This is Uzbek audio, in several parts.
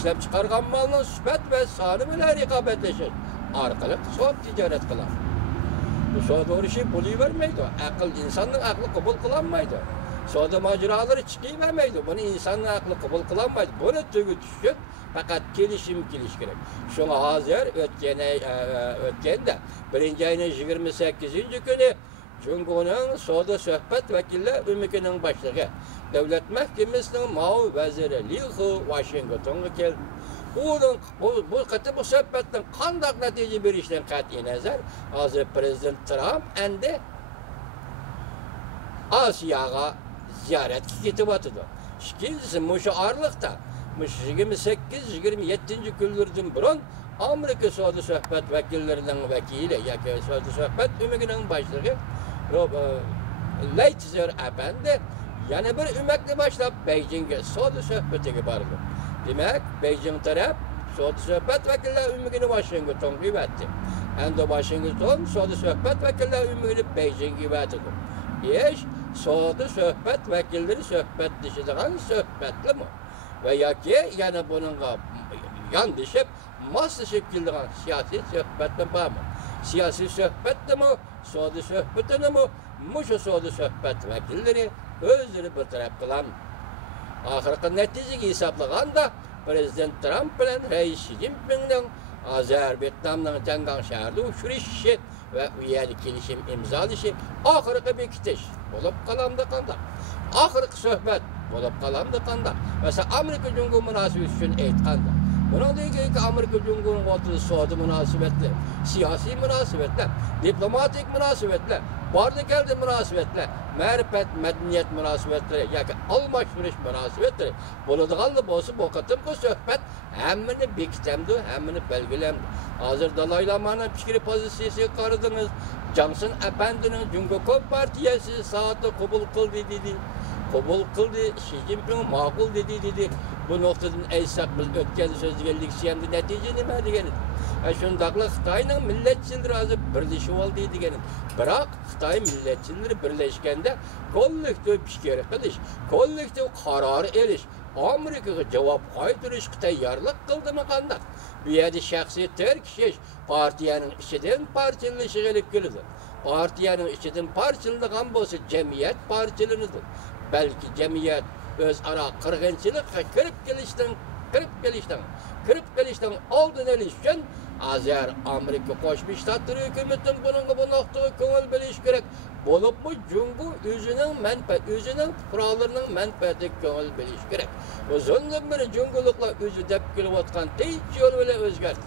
ishlab chiqargan malning sifat va soni bilan raqobatlashish orqali savdo tijorat qiladi. Bu savdo urushi bo'lavermaydi. Aql insonning aqli qabul qilolmaydi. Savdo mojrolari chiqavermaydi. Buni insonning aqli qabul qilolmaydi. Buni tugutish uchun faqat kelishim kerak. Shunga hozir o'tganda 1-oyning 28-kuni Cumhurbaşkanı savdo suhbat vakillar ümikining boshlig'i Davlat Mahkamasining Ma'mur vaziri Li Hu Washingtonga keldi. Bu qatim bu suhbatdan qanday natija berishdan qat'iy nazar hozir Prezident Trump endi Osiyoga ziyoratga ketyapti. Ikkinchisi mushu orliqda 28-27 kunlardan burun Amerika savdo suhbat vakillarining vakili yoki savdo suhbat ümikining boshlig'i Leitzer efendi yana bir ümakni boshlab Beijingga savdo suhbatiga bordi. Demak, Beijing taraf savdo suhbat vakillari umigini Washingtonga yubordi. Endi Washington savdo suhbat vakillari umigini Beijingga yubordi. Ish savdo suhbat vakillari suhbatlashadigan suhbatlimi? Va yoki yana buningga yondashib, moslashib keladigan siyosiy suhbatmi bormi? Siyosiy suhbatmi? Savdo suhbatimi? Mushu savdo suhbat vakillari o'zlari bir taraf qiladi. Oxirgi natijaga hisoblaganda Prezident Trump bilan Rais Xi Jinpingning Ozarbayjonning Jangang shahrida uchrashishi va u yerda kelishim imzolashi oxirgi bekitish bo'lib qolamdi qanday? Oxirgi suhbat bo'lib qolamdi qanday? Masalan, Amerika Cumhuriyati munosabati uchun aytganda buningdagi Amerika Cumhuriyatining o'rtasida savdo munosabatlar, siyosiy munosabatlar, diplomatik munosabatlar, bordi keldi munosabatlar, ma'rifat, madaniyat munosabatlari yoki almashtirish munosabatlari bo'ladiganlar bo'lsa, bu qatimki suhbat hammani bekitamdi, hammani belgilamdi. Hozir Dalay Lama'ning fikri pozitsiyasiga qaradingiz. Johnson Apandining Jungo partiyasi soatda qabul qildi dedi. Qabul qildi, Xi Jinping ma'qul dedi. Bu nuqtadan aytsak biz o'tgan so'zga leksiyamda natija nima degani? Shundaqla Xitoyning millatchilari hozir birlashib oldi degani. Biroq Xitoy millatchilari birlashganda kollektiv fikr qilish, kollektiv qaror olish, Amerikaga javob qaytarish tayyorlik qildimi qanday? Bu yerda shaxsiy terkish partiyaning ichidan parchalanishga olib keladi. Partiyaning ichidan parchalangan bo'lsa, jamiyat parchalanadi. Balki jamiyat o'zaro qirg'inchilikqa kirib kelishdan oldin olish uchun Azar Amerika Qo'shma Shtatlari hukumatining buningga bu nuqtaga ko'ngil berish kerak. Bo'libmi Jungo o'zining fuqarolarining manfaatiga ko'ngil berish kerak. O'zundan beri Jungoliklar o'zi deb kelayotgan tinch yo'l bilan o'zgardi.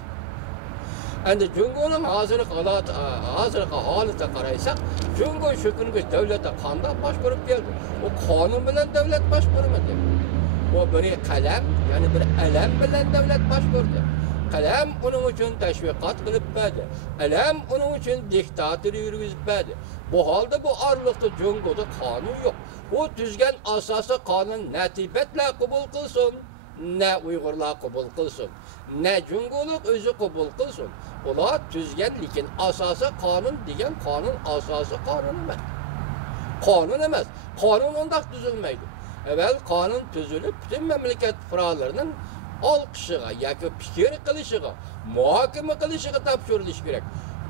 Endi Jungoning hozirgi holatiga qaraysak, Jungo shu kunga davlatda qanday boshqarib keldi? U qonun bilan davlat boshqarmadi. O bir qalam, ya'ni bir alam bilan davlat boshqardi. Qalam uning uchun tashviqot qilib berdi. Alam uning uchun diktator yurgizib berdi. Bu holda bu orliqda Jungoda qonun yo'q. U tuzgan asosiy qonun na Tibetlar qabul qilsin, na Uyg'urlar qabul qilsin, na Jungolik o'zi qabul qilsin. Ular tuzgan, lekin asosiy qonun degan qonun asosiy qonun emas. Qonun emas. Qonun undaq tuzilmaydi. Evvel qonun tuzilib, bütün memleket fuqarolarining olqishiga yoki fikr qilishiga, muhokama qilishiga topshirilishi kerak.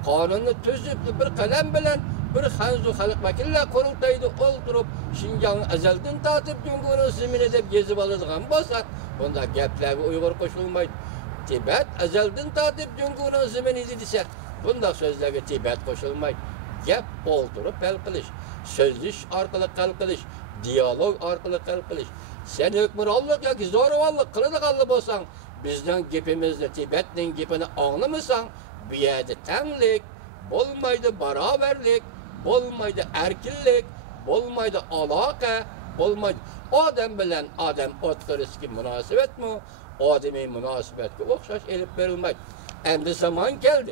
Qonunni tuzib bir qalam bilan bir Xanzu xalq vakillar qurultayida o'ltirib, Xinjiang azaldan tortib Jungoning zimini deb yezib oladigan bo'lsa, bunda gaplarga Uyg'ur qo'shilmaydi. Tibet azaldan tortib Jungoning zimini desa, bunda so'zlarga Tibet qo'shilmaydi. Gap o'ltirib hal qilish, so'zlish orqali hal qilish, diyalog orqali hal qilish. Sen hukmronlik yoki zo'ravonlik qiladiganlar bo'lsang, bizning gapimizni, Tibetning gapini anglamasan, bu yerda tanglik bo'lmaydi, barobarlik bo'lmaydi, erkinlik bo'lmaydi, aloqa bo'lmaydi. Odam bilan odam o'tkirishga munosabatmi? Odamiy munosabatga o'xshash elib berilmaydi. Endi zamon keldi,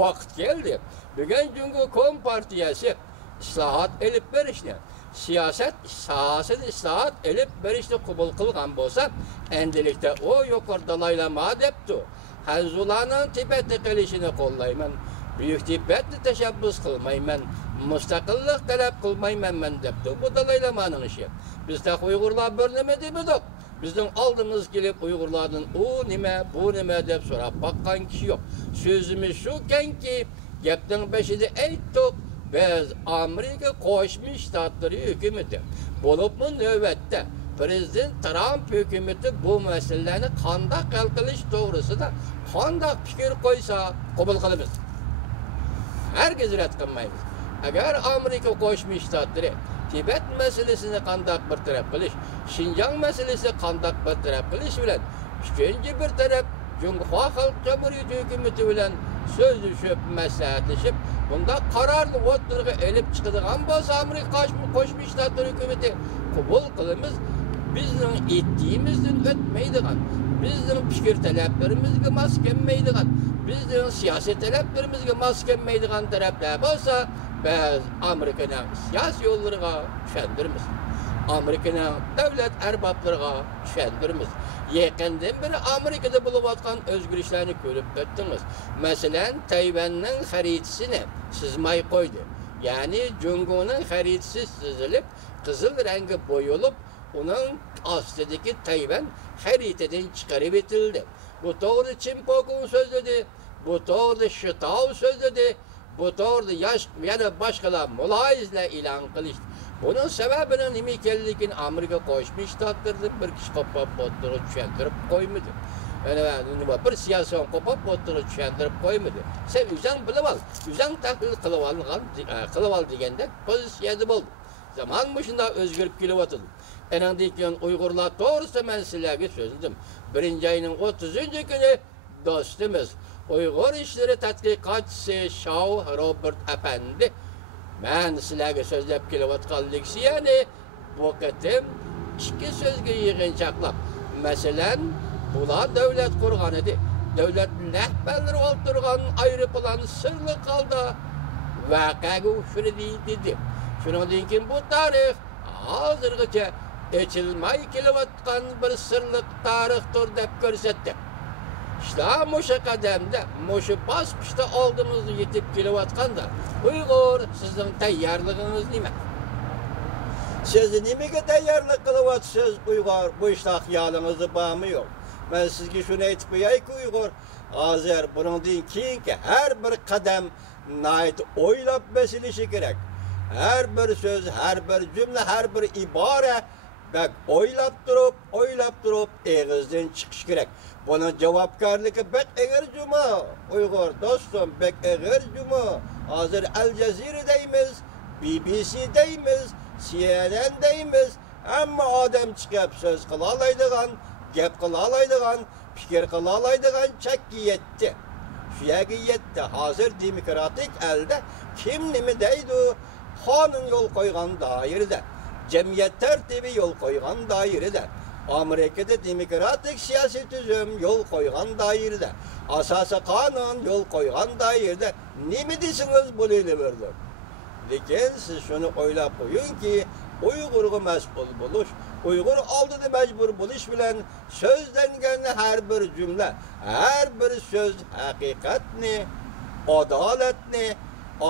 vaqt keldi. Bugun Jungo partiyasi islohot elib berishni, siyosat islohot elib berishni qabul qilgan bo'lsa, endilikda o yuqorida Dalay Lama debdi. Hanzularning Tibetga qilishini qo'llayman. Buyuk Tibetni tashabbus qilmayman, mustaqillik talab qilmayman debdi. Bu Dalay Lamaning ishi. Bizda Uyg'urlar bir nima dedik? Bizden aldığımız gelip Uygurlardan o nime, bu nime deyip sorap bakkan kişi yok. Sözümüz şuken ki, gepten beşide eyttik, biz Amerika Koşmuş Ştatları hükümeti. Bolup mu nöbette, Prezident Trump hükümeti bu meselelerini kandak hal qilish to'g'risida kandak fikir koysa qabul qilamiz. Herkes rad qilmaymiz. Agar Amerika Qo'shma Shtatlari Tibet meselesini kandak bir taraf qilish, Şinjan meselesi kandak bir taraf qilish bilan ikkinchi bir taraf Cumhuriyet Halk Cumhuriyeti hükümeti bilan sözleşip, maslahatlashib, bunda qarorni o'tirg'i elib chiqadigan bo'lsa Amerika Qo'shma Shtatlar hükümeti qabul qilamiz. Bizning ettiğimizden ötmeydigan, bizning fikir taleplerimizge mas kelmeydigan, bizning siyaset taleplerimizge mas kelmeydigan taraflar bo'lsa, biz Amerika'nın siyasi yollarına düşendirmiz. Amerika'nın devlet erbaplarına düşendirmiz. Yakından beri Amerika'da buluvatkan özgürlüklerini görüp öttünüz. Mesela Tayvan'ın haritasını çizmeyi koydu. Yani Cumhur'un haritası çizilip, kızıl rengi boyulup, onun astındaki Tayvan haritadan çıkarıp etildi. Bu doğru Çinpok'un sözledi, bu doğru Şitao sözledi, bu doğru yaş ya başkalar mülahizle ilan kılıştı. Bunun sebebinin nimikellikin Amerika Qo'shma Shtatlardan bir kishi qopab o'tirib tushuntirib qo'ymadi. Yani bir siyasi qopab o'tirib tushuntirib qo'ymadi. Sen o'zing bilib ol, o'zing tahlil qilib ol deganda pozitsiyada bo'ldi. Zaman bu shunda o'zgarib kelyapti. Enandan keyin Uyg'urlar to'g'risida men sizlarga so'zladim. 1-oyning 30-kuni do'stimiz Uyg'ur ishlari tadqiqotchisi Shao Robert Apandi men sizlarga so'zlab kelayotganliksa, ya'ni bu qatim ikki so'zga yig'inchoqlab, masalan, bular davlat qurgan edi. Davlat rahbarlari o'tirgan aeroplan sirli qoldi. Voqeaga uchradi dedi. Shundan keyin bu tarix hozirgacha echilmay kelayotgan bir sirliq tarixdir deb ko'rsatdi. İşte muşa qadamda, muşa basqishda oldimizga yetib kelayotganda, Uyg'ur, sizning tayyorlig'ingiz nima? Siz nimaga tayyorlik qilyapsiz, Uyg'ur? Bu ishda xiyolingiz bormi yo'q? Men sizga shuni aytib qo'yayki, Uyg'ur, hozir bundan keyingi har bir qadam nayt o'ylab basilishi kerak. Her bir söz, her bir cümle, her bir ibare bak o'ylab turib egizden chiqish kerak. Bunun javobgarligi bek eğer cuma, Uyg'ur dostum, bek eğer cuma. Hozir Al Jazeera deymiz, BBC deymiz, CNN deymiz. Hamma odam chiqib so'z qila oladigan, gap qila oladigan, fikr qila oladigan chakka yetdi. Shu yerga yetdi. Hozir demokratik elde kim nima deydi? Qonun yo'l qo'ygan doirada, jamiyat tartibi yo'l qo'ygan doirada, Amerikada demokratik siyosiy tuzum yo'l qo'ygan doirada, asosiy qonun yo'l qo'ygan doirada nima desangiz bo'laveradi. Lekin siz shuni o'ylab qo'yingki, Uyg'urga mas'ul bo'lish, Uyg'ur oldida majbur bo'lish bilan so'zlangan har bir jumla, har bir so'z haqiqatni, adolatni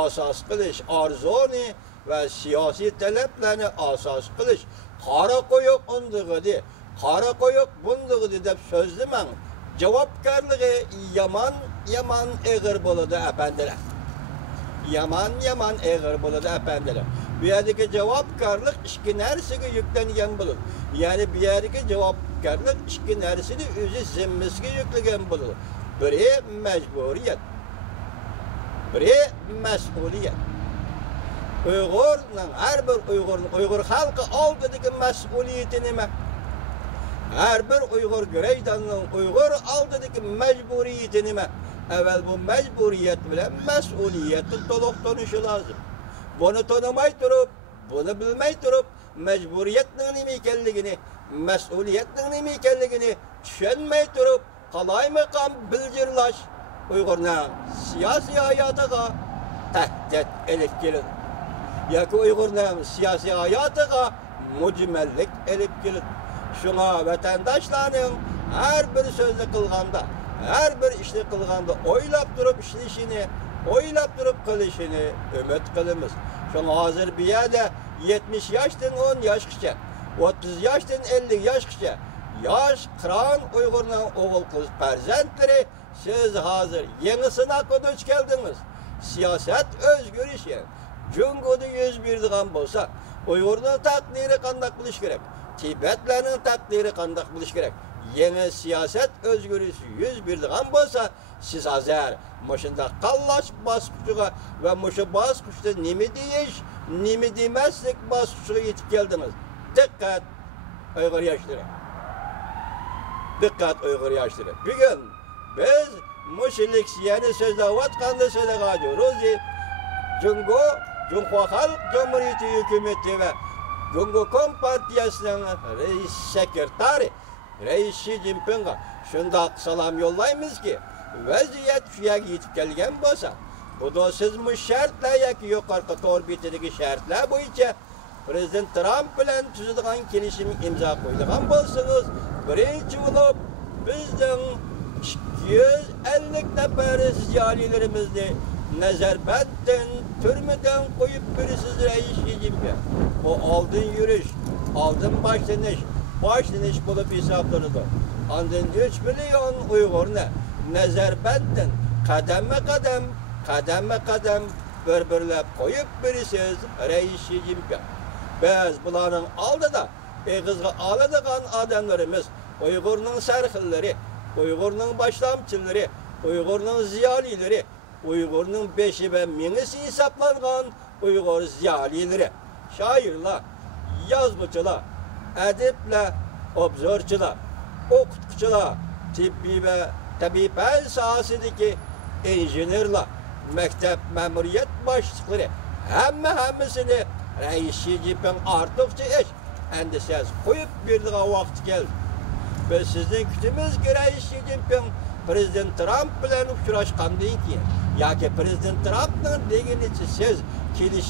asos qilish, arzuni ve siyasi taleplerini asas qilish, qora qo'yuq undig'idi, qora qo'yuq bundig'idi deb so'zlamang. Javobgarligi yaman eg'ir bo'ladi apandilar. Yaman eg'ir bo'ladi apandilar. Bu yerdagi javobgarlik ikki narsaga yuklangan bo'ladi. Ya'ni bu yerdagi javobgarlik ikki narsani o'zi zimmasiga yuklagan bo'ladi. Biri majburiyat, biri mas'uliyat. Uyg'urning har bir Uyg'ur xalqi oldidagi mas'uliyati nima? Har bir Uyg'ur greydanning Uyg'ur oldidagi majburiyati nima? Avval bu majburiyat bilan mas'uliyatni to'liq tonishi lozim. Buni tanimay turib, buni bilmay turib, majburiyatning nima ekanligini, mas'uliyatning nima ekanligini tushunmay turib, qalaymiqam bildirlash Uyg'urning siyosiy hayotiga tahdid elib keladi. Yoki Uyg'urning siyosiy hayotiga mujmallik elib keladi. Shunga vatandoshlarning har bir so'zni qilganda, har bir ishni qilganda o'ylab turib ishlashini, o'ylab turib qilishini umid qilamiz. Shunga hozir bu yerda 70 yoshdan 10 yoshgacha, 30 yoshdan 50 yoshgacha Yaş kıran Uygur'un oğul kız perzentleri siz hazır yeni sınakka duç geldiniz. Siyaset özgür işi. Cungu'da 101 digan bolsa, Uygur'un takdiri kandak biliş gerek. Tibetlerin takdiri kandak biliş gerek. Yeni siyaset özgürlüğü 101 digan bolsa, siz hazır maşında kallaş baskıçıga ve maşı baskıçta nimi deyiş, nimi demezlik baskıçıga yetip geldiniz. Dikkat Uygur yaşları. Dikkat Uygur yaşları. Bugün biz muşilik siyani sözde vatkanda sözde gadiyoruz. Cumhuriyet Halk Cumhuriyeti hükümeti ve Cumhuriyet Partiyası'nın reis sekreteri Reis Xi Jinping'e şundak salam yollayımız ki vaziyet şuya yetip gelgen bolsa bu da siz bu şartlar yoki yukarı torbitidagi şartlar boyunca Prezident Trump bilan tuzilgan kelishim imzo qo'yilgan bo'lsangiz birinchi bo'lib bizning 250 nafar ziyolilarimizni nazarbanddan turmadan qo'yib berasiz Reis Xi Jinping. Bu oldin yurish, oldin boshlanish bo'lib hisoblanadi. Ondan 3 million Uyg'urni nazarbanddan qadamma qadam bir-birlab qo'yib berasiz Reis Xi Jinping. Biz bularning oldida egizga oladigan odamlarimiz Uyg'urning sarxillari, Uyg'urning boshlamchilari, Uyg'urning ziyolilari, Uyg'urning beshi va mingisi hisoblangan Uyg'ur ziyolilari, shoirlar, yozuvchilar, adiblar, obzorchilar, o'qituvchilar, tibbiy va tabiiy fan sohasidagi injenerlar, maktab ma'muriyat boshliqlari hammasini Reis Xi Jinping ortiqcha ish endişesi qo'yib berdigan vaqt keldi. Biz sizning kutimiz ki Reis Xi Jinping Prezident Trump bilan uchrashgandan keyin yoki Prezident Trumpning degenicha siz kelishim